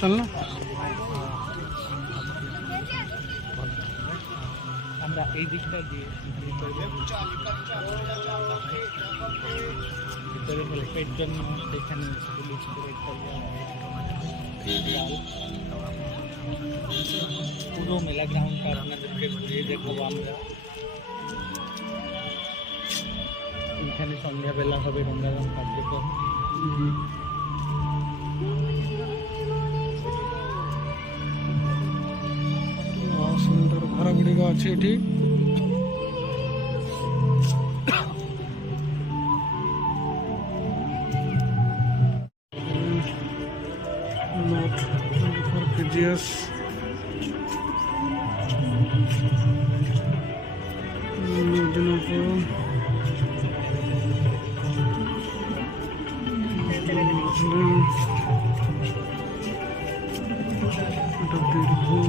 चल ना আমরা এই দিকটা দিয়ে ভিতরে হেল্পের জন্য সেখানে পুলিশ পুরো মেলা গ্রাউন্ডটা আপনাদেরকে ঘুরিয়ে দেখাবো আমরা। এখানে সন্ধ্যাবেলা হবে রঙ্গারং কার্যক্রম। সুন্দর ঘর গুড়িক আছে এটি। নোট 24 কেজিএস মেদিনীপুর বীরভূম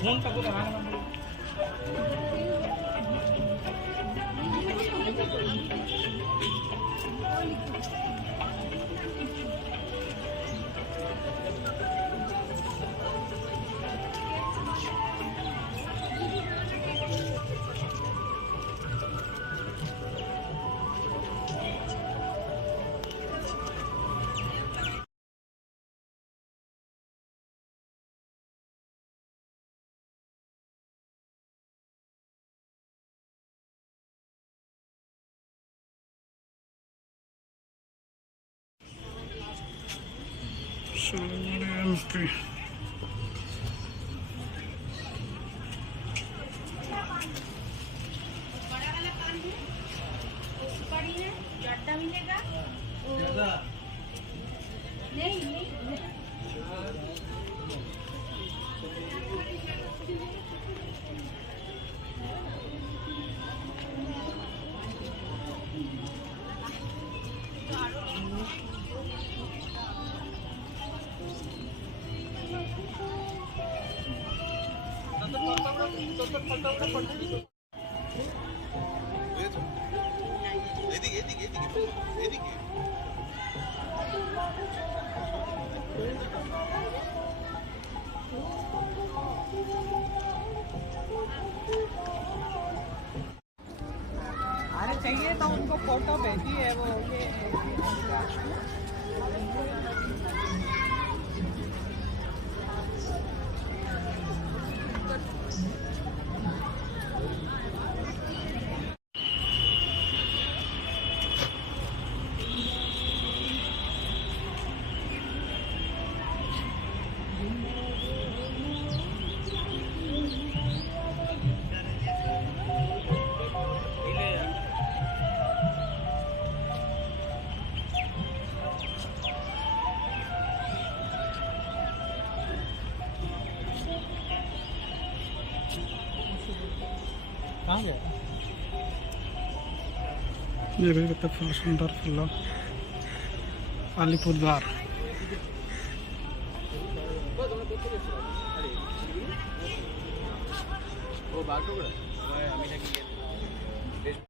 ফোনটা কোথায় ভাঙা MP अरे चाहिए तो उनको फोटो भेजिए वो ये कहाँ गया? ये भी कितना फुल सुंदर फुल अलीपुरद्वार वो बाटू